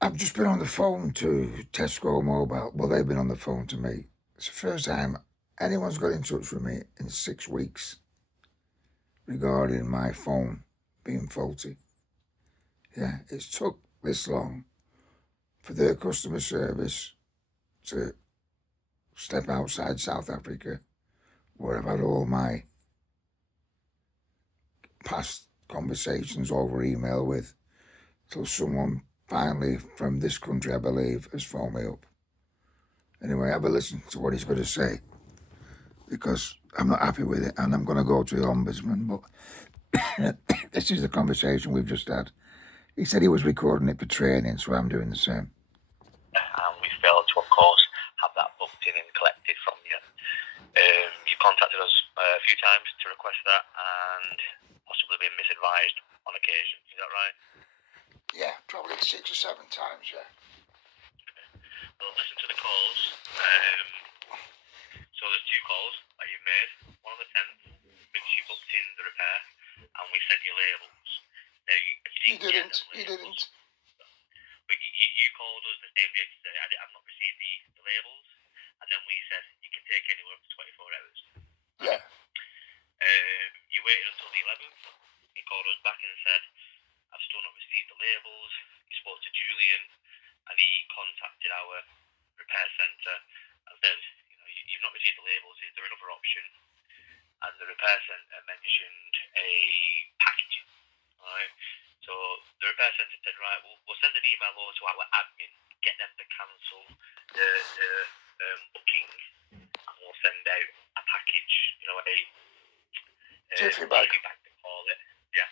I've just been on the phone to Tesco Mobile. Well, they've been on the phone to me. It's the first time anyone's got in touch with me in 6 weeks regarding my phone being faulty. Yeah, it's took this long for their customer service to step outside South Africa, where I've had all my past conversations over email with, till someone finally from this country, I believe, has phoned me up. Anyway, have a listen to what he's going to say, because I'm not happy with it and I'm going to go to the Ombudsman. But this is the conversation we've just had. He said he was recording it for training, so I'm doing the same. And we failed to, of course, have that booked in and collected from you. You contacted us a few times to request that and possibly been misadvised on occasion. Is that right? Yeah, probably 6 or 7 times, yeah. Well, listen to the calls. So there's 2 calls that you've made. One on the 10th, which you booked in the repair, and we sent you labels. Now, you didn't. But you called us the same day to say, I've not received the labels, and then we said, you can take anywhere up to 24 hours. Yeah. You waited until the 11th. He called us back and said, I've still not received the labels. He spoke to Julian, and he contacted our repair centre and said, you've not received the labels, is there another option? And the repair centre mentioned a package. Alright? So the repair centre said, right, we'll send an email over to our admin, get them to cancel the booking, and we'll send out a package, a Jiffy bag to call it. Yeah.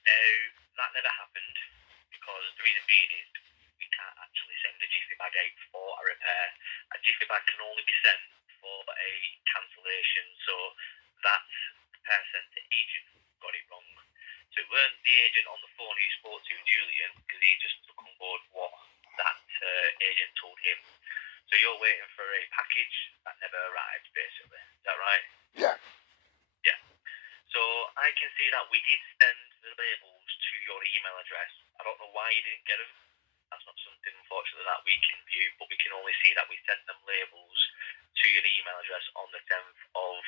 Now, that never happened, because the reason being is we can't actually send a Jiffy bag out for a repair. A Jiffy bag can only be sent for a cancellation, so that repair centre agent got it wrong. So it weren't the agent on the phone who spoke to, Julian, because he just took on board what that agent told him. So you're waiting for a package that never arrived, basically. Is that right? Yeah. Yeah. So I can see that we did send the labels to your email address. I don't know why you didn't get them. That's not something, unfortunately, that we can view, but we can only see that we sent them labels to your email address on the 10th of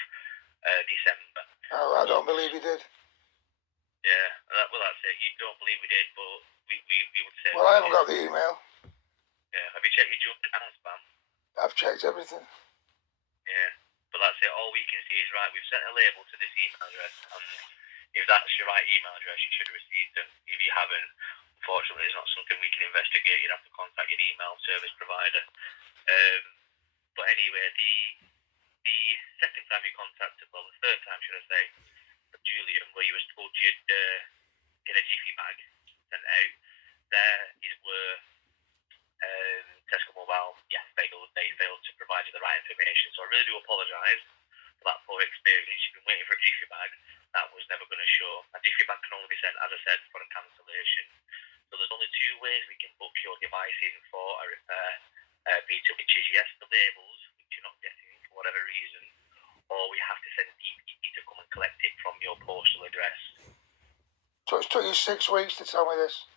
December. Oh, I don't believe he did. Yeah, well, that's it. You don't believe we did, but we would say... Well, I haven't got the email. Yeah, have you checked your junk and spam? I've checked everything. Yeah, but that's it. All we can see is, right, we've sent a label to this email address, and if that's your right email address, you should have received them. If you haven't, unfortunately, it's not something we can investigate. You'd have to contact your email service provider. But anyway, the second time you contacted, well, the third time, should I say, Julian, where you was told you'd get a Jiffy bag sent out, there is where Tesco Mobile, they failed to provide you the right information. So I really do apologise for that poor experience. You've been waiting for a Jiffy bag. That was never going to show. A Jiffy bag can only be sent, as I said, for a cancellation. So there's only 2 ways we can book your device in for a repair, which is, yes, the labels, which you're not getting for whatever reason, or we have to send DPD to come and collect it from your postal address. So it's took you 6 weeks to tell me this?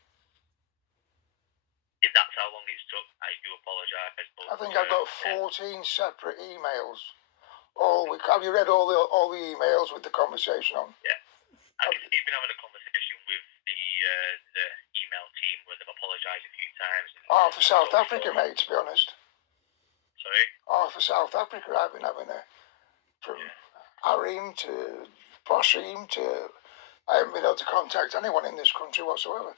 If that's how long it's took, I do apologise. I think I've got 14 separate emails. Have you read all the emails with the conversation on? Yeah. I can see you've been having a conversation with the email team where they've apologised a few times. For South Africa, mate, to be honest. Sorry? For South Africa, I've been having from Arim to Boshim to... I haven't been able to contact anyone in this country whatsoever.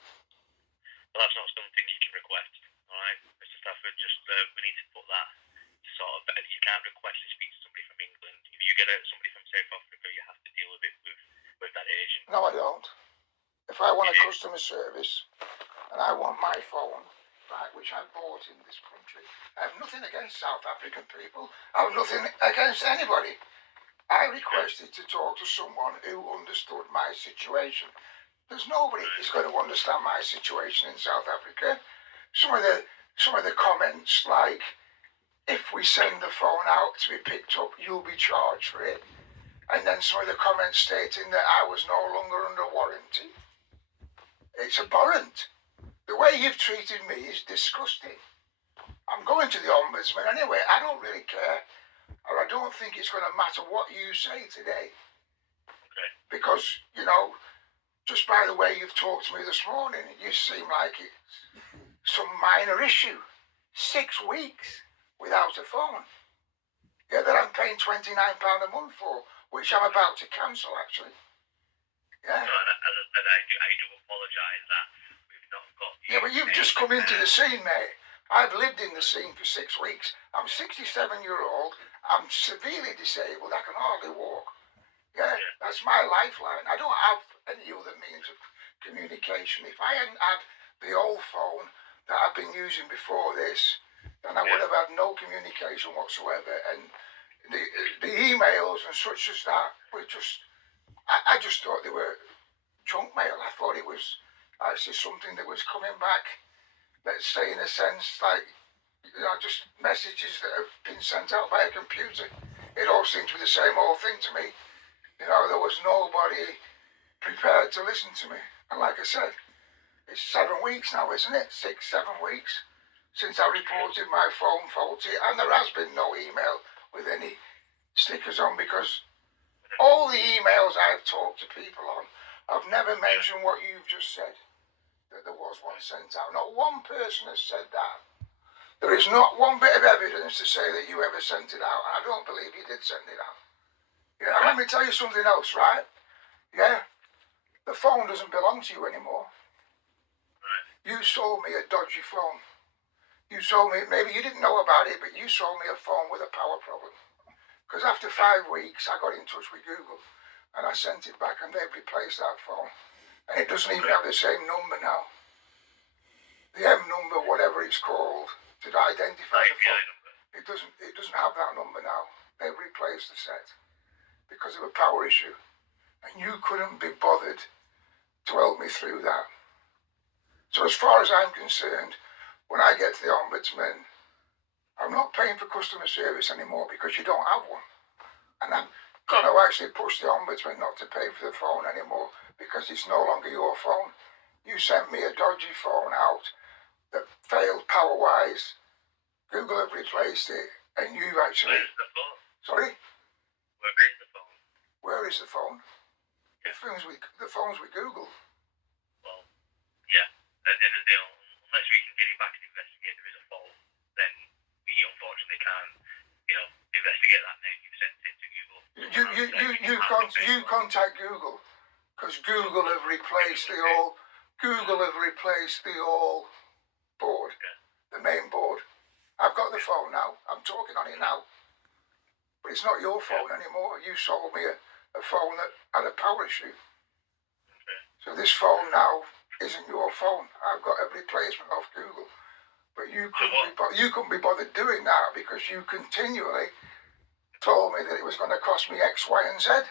Well, that's not something you can request, alright? Mr. Stafford, we need to put that sort of... You can't request to speak to somebody from England. If you get somebody from South Africa, you have to deal with it with that agent. No, I don't. If I want a customer service and I want my phone, right, which I bought in this country, I have nothing against South African people. I have nothing against anybody. I requested to talk to someone who understood my situation. There's nobody who's going to understand my situation in South Africa. Some of the comments, like, if we send the phone out to be picked up, you'll be charged for it. And then some of the comments stating that I was no longer under warranty. It's abhorrent. The way you've treated me is disgusting. I'm going to the Ombudsman anyway. I don't really care. Or I don't think it's going to matter what you say today. Okay. Because, just by the way you've talked to me this morning, you seem like it's some minor issue. 6 weeks without a phone. Yeah, that I'm paying £29 a month for, which I'm about to cancel, actually. Yeah. No, and as I said, I do apologise that we've not got you. Yeah, but you've just come into the scene, mate. I've lived in the scene for 6 weeks. I'm 67-year-old. I'm severely disabled. I can hardly walk. Yeah, that's my lifeline. I don't have any other means of communication. If I hadn't had the old phone that I've been using before this, then I would have had no communication whatsoever. And the emails and such as that were just, I just thought they were junk mail. I thought it was actually something that was coming back, let's say in a sense, like, just messages that have been sent out by a computer. It all seemed to be the same old thing to me. There was nobody prepared to listen to me. And like I said, it's 7 weeks now, isn't it? 6, 7 weeks since I reported my phone faulty, and there has been no email with any stickers on, because all the emails I've talked to people on, I've never mentioned what you've just said, that there was one sent out. Not one person has said that. There is not one bit of evidence to say that you ever sent it out, and I don't believe you did send it out. Yeah, and let me tell you something else, right? Yeah, the phone doesn't belong to you anymore. You sold me a dodgy phone. You sold me, maybe you didn't know about it, but you sold me a phone with a power problem. Because after 5 weeks, I got in touch with Google, and I sent it back, and they've replaced that phone. And it doesn't even have the same number now. The M number, whatever it's called, to identify the phone. It doesn't have that number now. They've replaced the set because of a power issue. And you couldn't be bothered to help me through that. So as far as I'm concerned, when I get to the Ombudsman, I'm not paying for customer service anymore because you don't have one. And I'm going to actually push the Ombudsman not to pay for the phone anymore because it's no longer your phone. You sent me a dodgy phone out that failed power-wise. Google have replaced it, and you actually... Where's the phone? Sorry? Where is the phone? Where is the phone? Yeah. The phone's with Google. Well, yeah. At the end of the day, unless we can get it back and investigate there is a fault, then we unfortunately can't, investigate that now. You've sent it to Google. You contact Google, because Google have replaced the all board, the main board. I've got the phone now. I'm talking on it now. But it's not your phone anymore. You sold me a phone that had a power issue. Okay. So this phone now isn't your phone. I've got a replacement off Google. But you couldn't be bothered doing that because you continually told me that it was going to cost me X, Y, and Z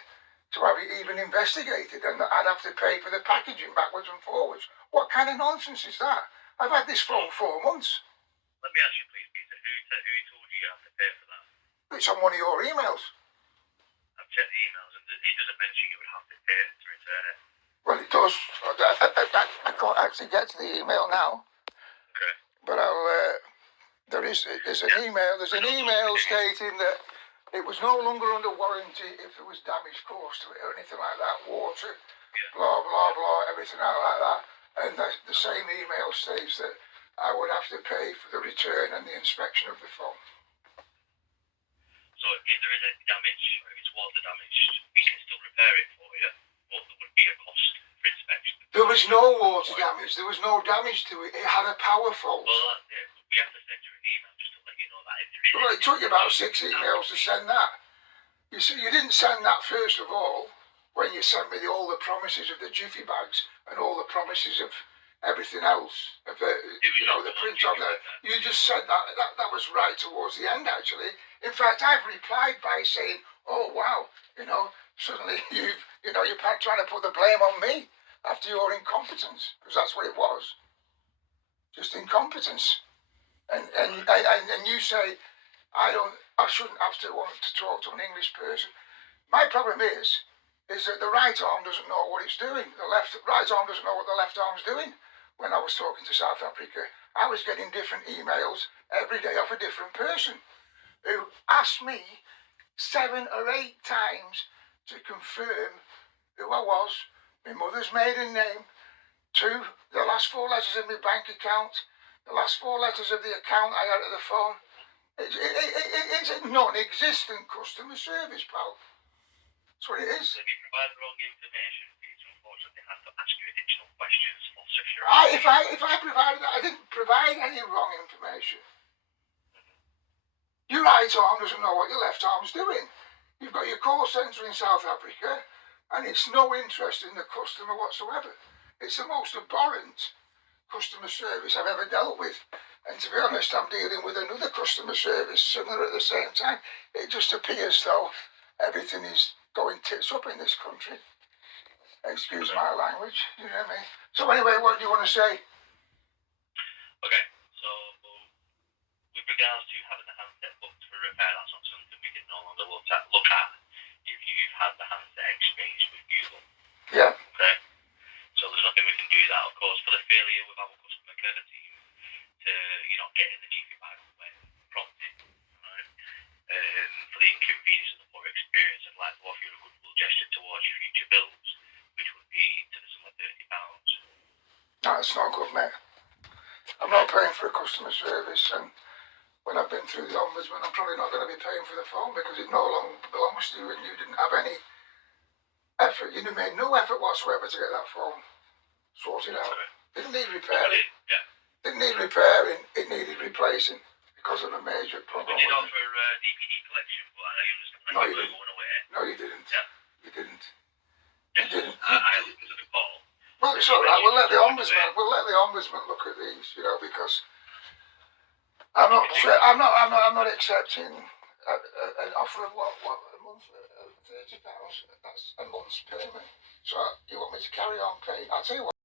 to have it even investigated, and that I'd have to pay for the packaging backwards and forwards. What kind of nonsense is that? I've had this phone 4 months. Let me ask you, please, Peter, who told you you have to pay for that? It's on one of your emails. I've checked the emails, and it doesn't mention you would have to pay to return it. Well, it does. I can't actually get to the email now. Okay. But there's an email stating that it was no longer under warranty if there was damage caused to it or anything like that. Water, blah, blah, blah, everything like that. And the same email states that I would have to pay for the return and the inspection of the phone. So if there is any damage, or if it's water damage, we can still repair it for you, but there would be a cost for inspection. There was no water damage. There was no damage to it. It had a power fault. Well, that's it. We have to send you an email just to let you know that if there is... Well, it took you about 6 emails to send that. You see, you didn't send that first of all when you sent me all the promises of the jiffy bags and all the promises of everything else, of the print on there. You just said that was right towards the end, actually. In fact, I've replied by saying, oh, wow, suddenly you're trying to put the blame on me after your incompetence, because that's what it was. Just incompetence. And you say, I shouldn't have to want to talk to an English person. My problem is that the right arm doesn't know what it's doing. The right arm doesn't know what the left arm's doing. when I was talking to South Africa, I was getting different emails every day off a different person who asked me 7 or 8 times to confirm who I was, my mother's maiden name, 2, the last 4 letters of my bank account, the last 4 letters of the account I had at the phone. It's a non-existent customer service, pal. That's what it is. So if you provide the wrong information, you unfortunately have to ask you additional questions for security. If I provided that, I didn't provide any wrong information. Your right arm doesn't know what your left arm's doing. You've got your call centre in South Africa, and it's no interest in the customer whatsoever. It's the most abhorrent customer service I've ever dealt with. And to be honest, I'm dealing with another customer service similar at the same time. It just appears though everything is going tits up in this country. Excuse my language, you know what I mean? So anyway, what do you want to say? Okay, so with regards to having the handset booked for repair, that's not something we can no longer look at if you've had the handset exchanged with Google. Yeah. Okay, so there's nothing we can do that. Of course, for the failure with our customer care team, you're not getting the GP back when prompted, right? For the inconvenience and the poor experience, I'd like to offer you a goodwill gesture towards your future bills, which would be to the sum of £30. No, it's not good, mate. I'm not paying for a customer service, and when I've been through the ombudsman, I'm probably not going to be paying for the phone because it no longer belongs to you, and you didn't have any effort. You made no effort whatsoever to get that phone sorted out. Didn't need repairing. Yeah. Didn't need repairing. It needed replacing because of a major problem. We did offer DPD collection, but I understand that you were going away. No, you didn't. Yeah. You didn't. Yes. You didn't. I listened to the call. Well, it's all right. We'll let the ombudsman look at these, because I'm not accepting an offer of what a month, £30. That's a month's payment. So you want me to carry on paying? I'll tell you what.